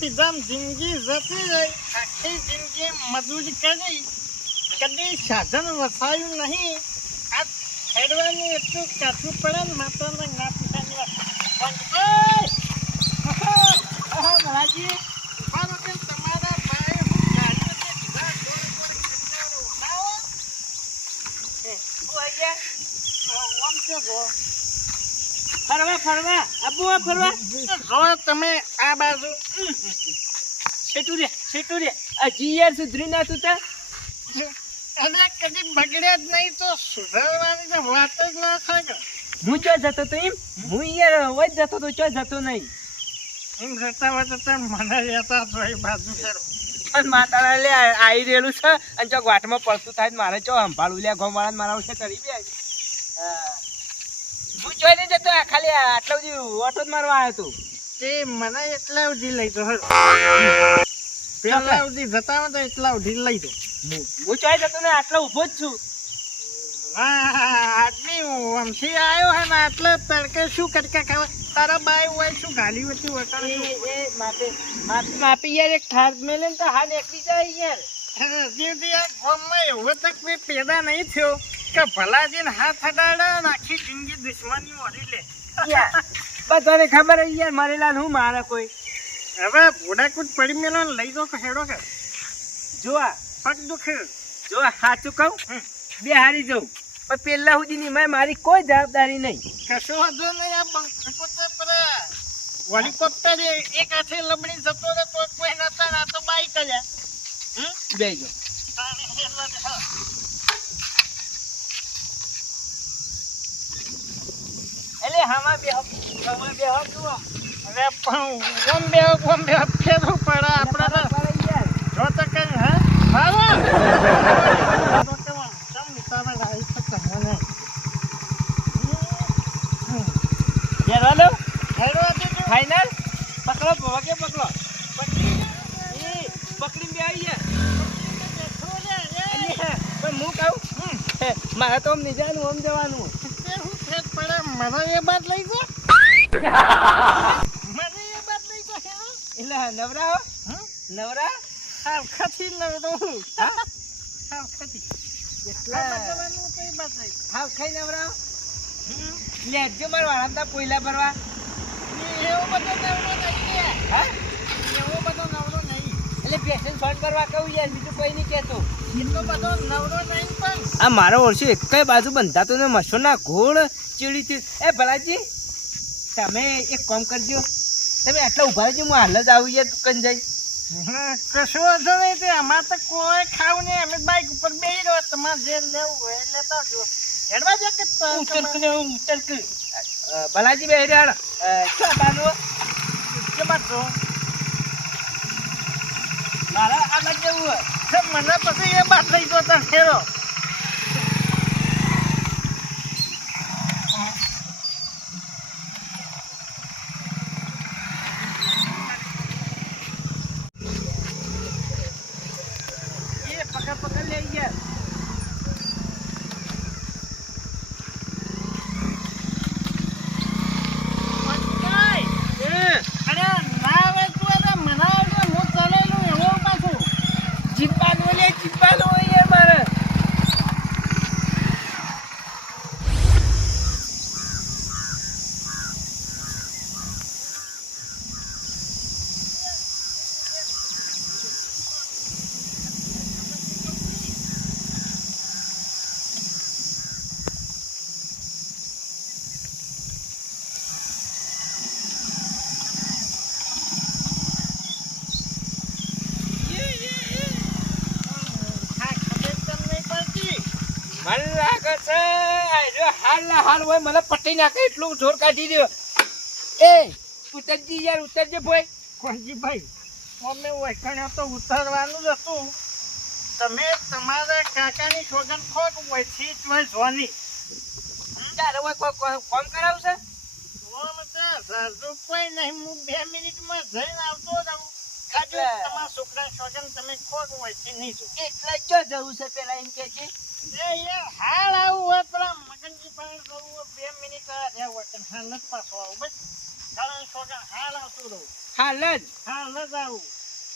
પીધા જિંદગી જતી રહી, આખી જિંદગી મજૂરી કરી, કદી સાધન વસાયું નહીં. આ ખેડવાની એટલું કાઠું પડે ને માતાના ના પિતાની વાત. મહારાજી તમારા ભાઈ હું ગાડીઓ દીધા ફરવા ફરવા જો તમે આ બાજુ છેટું રે હજી યાર સુધરી ના તું અને કદી બગડ્યા જ નહીં તો સુધારવાની તો વાત જ ના થાય કે. હું ચો જતો તો એમ હું યાર વચ જતો તો ચો જતો નહીં એમ જતા વચતા મને રહેતા તો એ બાજુ ફેરો. પણ માતાના લે આવી રહેલું છે અને ચોક વાટમાં પડતું થાય મારે ચો સંભાળું લે ગોમાળા મારા વિશે કરી બી હું જોઈ નહીં જતો ખાલી આટલા બધી ઓટો જ મારવા આવ્યો તું તે મને એટલા સુધી લઈ તો હર પેલા સુધી જતા હોય તો એટલા સુધી લઈ દો. હું ચોઈ જતો ને આટલા ઉભો જ છું. આટલી વમસી આવ્યો હે ને આટલે તડકે શું કટકા ખાવા તારા બાઈ હોય શું ગાલી વચ્ચે વટાણે માપી યાર એક ઠાર મેલે ને તો હાથ એકલી જાય યાર. હજી આ ગામમાં એવો તક મેં પેદા નહીં થયો કે ભલાજીને હાથ અડાડે ને આખી જિંદગી દુશ્મની મોડી લે. બધાને ખબર હે યાર મરેલા હું મારે કોઈ હવે ભોડાકૂટ પડી મેલો ને લઈ દો કે હેડો કે જોવા પગ દુખે જો સાચું કહું બે હારી જવું પણ પેલા સુધી ની મારી કોઈ જવાબદારી નહીં. કશો વાંધો નહીં. આ બંકો પર હેલિકોપ્ટર એક હાથે લબડી જતો રહે તો કોઈ નતા ના તો બાઈક કર્યા બે જો એટલે હામાં બે જુઓ અરે પણ ગોમ બે ફેરવું પડે આપણે જો તો કઈ હે હાલો ફાઈનલ પકડો વગે પકડો પકડી બે આવી ગયા પણ હું કહું મારે તો આમ નહીં જવાનું આમ જવાનું મને એ બાદ લઈ ગયો એટલે નવરા નવરા ખાથી નવરો હાવ ખાઈ નવરા લેજો મારા વાળા પોઈલા ભરવા એવો બધો નવરો નહીં. હા એવો બધો નવરો નહીં એટલે પેશન શોર્ટ કરવા કહું યાર બીજું કોઈ નહીં કહેતો એટલો બધો નવરો નહીં પણ આ મારો વર્ષો એક કઈ બાજુ બંધાતો ને મસોના ઘોડ ચીડી એ ભલાજી તમે એક કામ કરજો તમે આટલા ઉભા રહેજો હું હાલ જ આવું યાર દુકાન જઈ કશું વાંધો નહીં. તે અમારે તો કોઈ ખાવું નહીં. અમે બાઈક ઉપર બેસી રહ્યો તમારે જે લેવું હોય લેતા જો હેડવા જો કે ઉતર ભલાજી બે હેડ શું બાનો કેમાં છો મારા આગળ જવું હોય મને પછી એ બાદ લઈ ગયો તને ફેરો પકડ લે યાર હાલ હોય મને પટી નાખે એટલું જોર કાઢી દો. એ ઉતરજી યાર ઉતરજે ભાઈ કોણજીભાઈ અમે વૈકણ્યા તો ઉતારવાનું જ હતું. તમે તમારા કાકાની સોગન ખોટ હોય સીટ હોય જોની તારે હોય કોમ કરાવશે કોઈ નહીં. હું 2 મિનિટમાં જઈને આવતો રહું. તમારા છોકરા સોગન તમે ખોટ હોય છે નહીં એટલે જ જવું છે પેલા એમ કે છે હાલ આવું હોય પેલા મગનજી પાસે જવું હોય 2 મિનિટ રહ્યા હોય હાલ નથી પાછો આવું બસ ઘણા છોકરા હાલ આવતું રહું. હાલ જ હાલ જ આવું.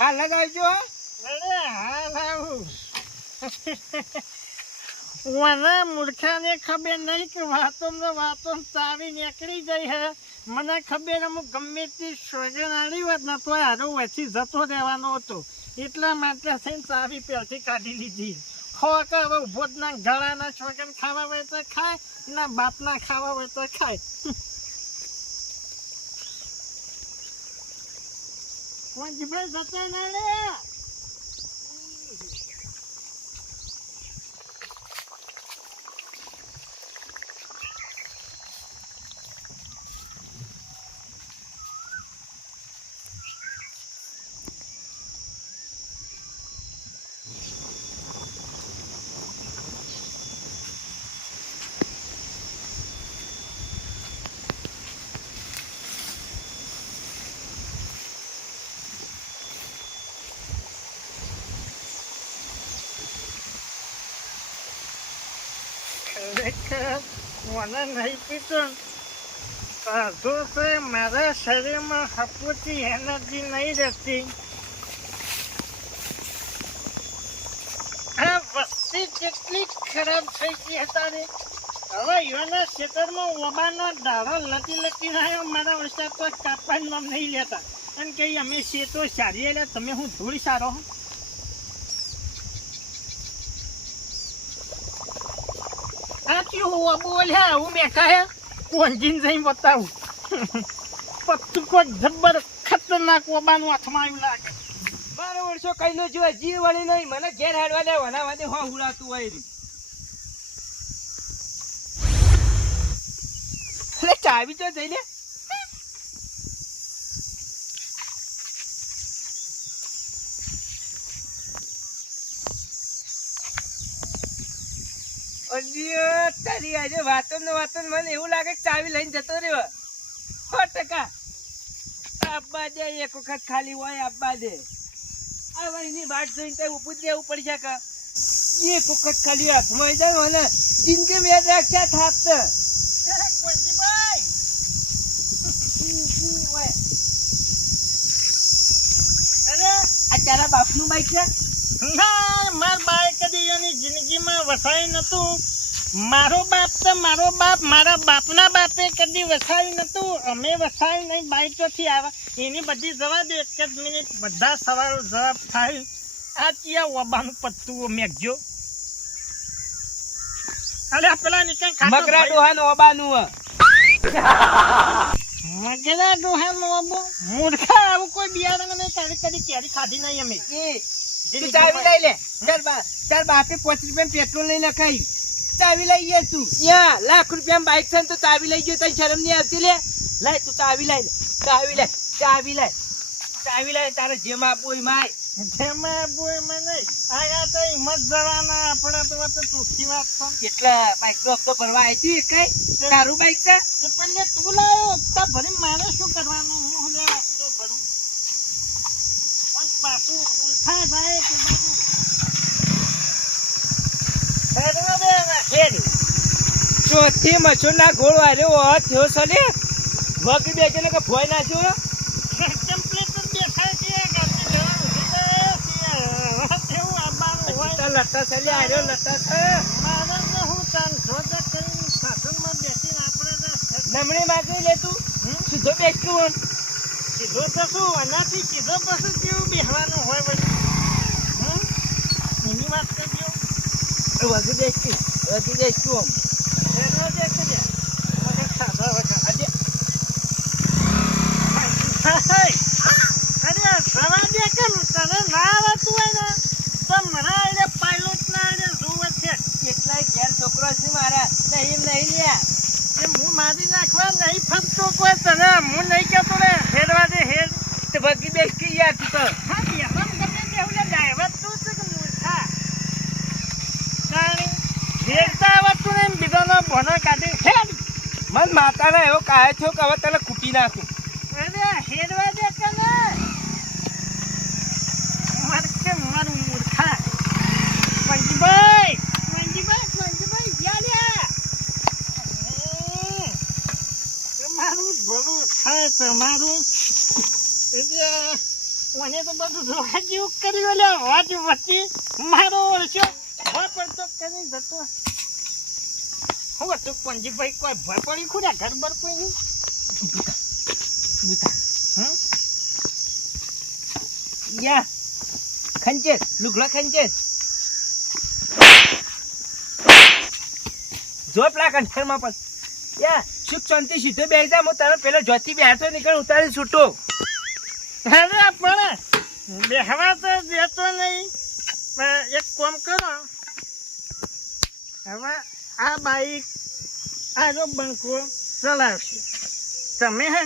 આવજો હો. અરે હાલ આવું. મને મૂર્ખાને ખબર નહીં કે વાતો ચાવી નીકળી જાય હે. મને ખબર હું ગમે તે સોગન આલી હોત ને તો હારો વચ્ચે જતો રહેવાનો હતો. એટલા માટે થઈને ચાવી પહેલથી કાઢી લીધી. ખોક હવે ઉભો જ ના ગળાના સોગન ખાવા હોય તો ખાય, ના બાપના ખાવા હોય તો ખાય. કોંજીભાઈ જતો ના રે. ખરેખર મને નહીં પીતો. કાઢો તો મારા શરીરમાં હપુતી એનર્જી નહીં રહેતી. આ વસ્તી કેટલી ખરાબ થઈ ગઈ હતા ને. હવે એના ખેતરમાં ઓબાનો દાડો લટી લટી રહ્યો. મારા ઓછા તો કાપવાનું નામ નહીં લેતા. અને કે અમે શેતો સારી એટલે તમે હું ધૂળ સારો. બોલ્યા હું બેઠા હે કોંજીને જઈને બતાવું. પત્તું કોઈ જબ્બર ખતરનાક ઓબાનું હાથમાં આવ્યું લાગે. બાર વર્ષો કઈ નો જોવા જી વળી નહીં. મને ઘેર હાડવા દે વના વાદે હો હુડાતું હોય. એટલે ચાવી તો જઈ લે. તારી આજે વાતો મને એવું લાગે કે ચાવી લઈને જતો રહ્યો. 100% આબ્બા દે એક વખત ખાલી હોય આબ્બા દે. આ વળીની વાટ જોઈને કઈ ઉભું જ રહેવું પડી શકે. એક વખત ખાલી હાથમાં આવી જાય મને જિંદગી મેં રાખ્યા થાપત. આ તારા બાપનું બાઈક છે? ના, મારા બાએ કદી એની જિંદગીમાં વસાયું નતું. મારો બાપ તો મારા બાપના બાપે કદી વસાયું નતું. અમે વસાયું નહીં. બાઈક ચોથી આવે એની બધી જવા દે. એક જ મિનિટ બધા સવારો જવાબ થાય. આ ક્યાં ઓબાનું પત્તું મેઘજો. અરે પેલા નીકળ મગરા ડોહાનું ઓબાનું. મગરા ડોહાનું ઓબો મૂર્ખા. આવું કોઈ બિયારણ નહીં. કદી કેરી ખાધી નહીં અમે. તું ચાવી લઈ લે. તાર બાપે 5 રૂપિયા પેટ્રોલ લઈ નખાઈ. ચાવી લઈ ગયા તું. યા લાખ રૂપિયા બાઈક છે તો ચાવી લઈ ગયો. તને શરમ નહીં આવતી લે? લાય તું ચાવી લઈ લે. ચાવી લઈ તારે જેમ આપવું એમ આય. જેમાં આપવું એમાં નહીં. આયા તો હિંમત જવાના. આપણે તો ટૂંકી વાત છે. કેટલા બાઈક નો હપ્તો ભરવા આવી તું? કઈ તારું બાઈક છે? પણ તું લાવ્યો હપ્તા ભરી મારે શું કરવાનું? હું હપ્તો ભરું પણ પાછું ઉઠા જાય તે બાજુ ચોથી મચ્છર ના ગોળ વાર્યો થયો સલે વગી બેસે ને કે ભોય નાખ્યો. કમ્પ્લીટ દેખાય છે. ગાડી જવાનું લટ્ટા સલી આવ્યો. લટ્ટા છે મારે તો હું તાન જોડે કરીને સાધનમાં બેસીને આપણે નમણી માગી લે તું. સીધો બેસતું કીધો તો શું એનાથી કીધો પછી કેવું બેસવાનું હોય બધું. એની વાત કરજો. વગી બેસતું છોકરો છે મારા. નહીં લ્યા હું મારી નાખવા નહીં ફરતો કોઈ તને. હું નહીં કેતો રે હેડવા દે હેડ. વગી બેસ કે યાર તું તો. હા બેહવામ ગમે તેવું લે. ડ્રાઈવર તું છે કે મૂર્ખા. હેડતા આવડતું ને બીજાનો ભોનો કાઢી હેડ. મન માતાના એવો કાય છો કે હવે તને કૂટી નાખું. અરે હેડવા દે કે ને. મારું મૂર્ખા. મંજીભાઈ યાર. મારું ભલું થાય છે. મને તો બધું જોવા જેવું કર્યું લે વાત વચ્ચે મારો ઓળખ્યો ભય પડતો કરી જતો હું હતું પંજીભાઈ કોઈ ભય પડી ખુદા ઘર બર કોઈ નહીં બુતા યા ખંચેર લુગડા ખંચેર જો પેલા કંઠેરમાં પણ યા સુખ શાંતિ સીધો બેસી જા હું તારો પેલો જોતી બેઠો નીકળ ઉતારી છૂટો અરે પણ બેહવા તો દેતો નહીં પણ એક કામ કરો હવે આ બાઈક આનો બંકો ચલાવશે તમે હે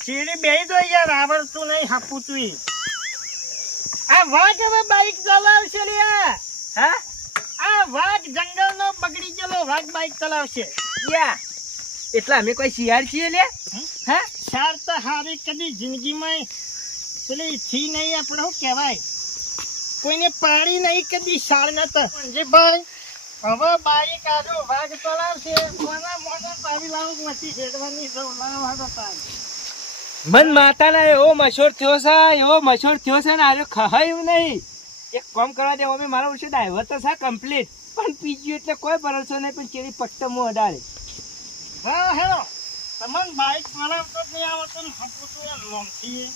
ચીડી બેસી દો યાર આવડતું નહીં હાપુતું ઈ આ વાઘ હવે બાઈક ચલાવશે લ્યા હા આ વાઘ જંગલનો બગડી ગયેલો વાઘ બાઈક ચલાવશે યા એટલે અમે કોઈ શિયાળ છીએ લે હા શાર તો હારી કદી જિંદગીમાં પેલી થી નહીં આપણે શું કહેવાય કોઈને પાડી નહીં કદી શાળ નતા પંજીભાઈ હવે બાઈક આજો વાઘ ચલાવશે મોના મોના પાડી લાવું નથી છેડવાની સૌ લાવવાનો તારી મન માતાના એવો મશહૂર થયો છે ને આજો ખહાયું નહીં એક કામ કરવા દે અમે મારા વર્ષે ડ્રાઈવર તો છે કમ્પ્લીટ પણ પીજ્યું એટલે કોઈ ભરોસો નહીં પણ ચેરી પટ્ટો મો અડાડે હા હેલો તમને બાઈક ચલાવતો જ નહીં આવડતું ને હપુતું એમ મોમથી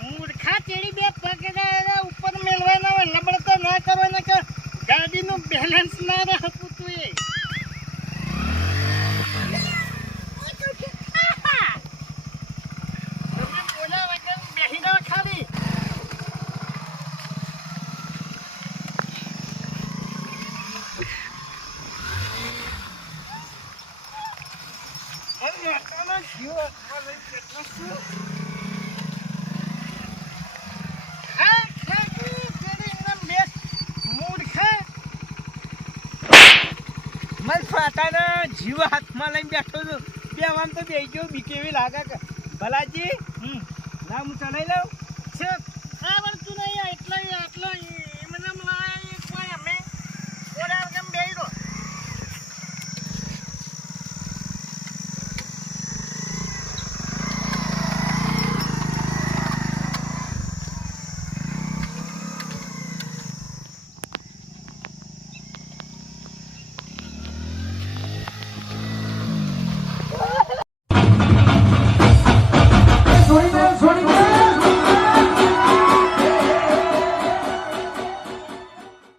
મૂર્ખા તેડી બે પગ ઉપર મેળવાના હોય લબડતા ના કરવાના કે ગાડીનું બેલેન્સ ના રહે હપુતું એ તમે બોલ્યા વગર બેસી રહો ખાલી મન ફાટાના જીવ હાથમાં લઈને બેઠો છું બે આમ તો બે ગયો બી કેવી લાગે કે ભલાજી ના હું ચલાવી લઉં આવડતું નહીં એટલે આટલા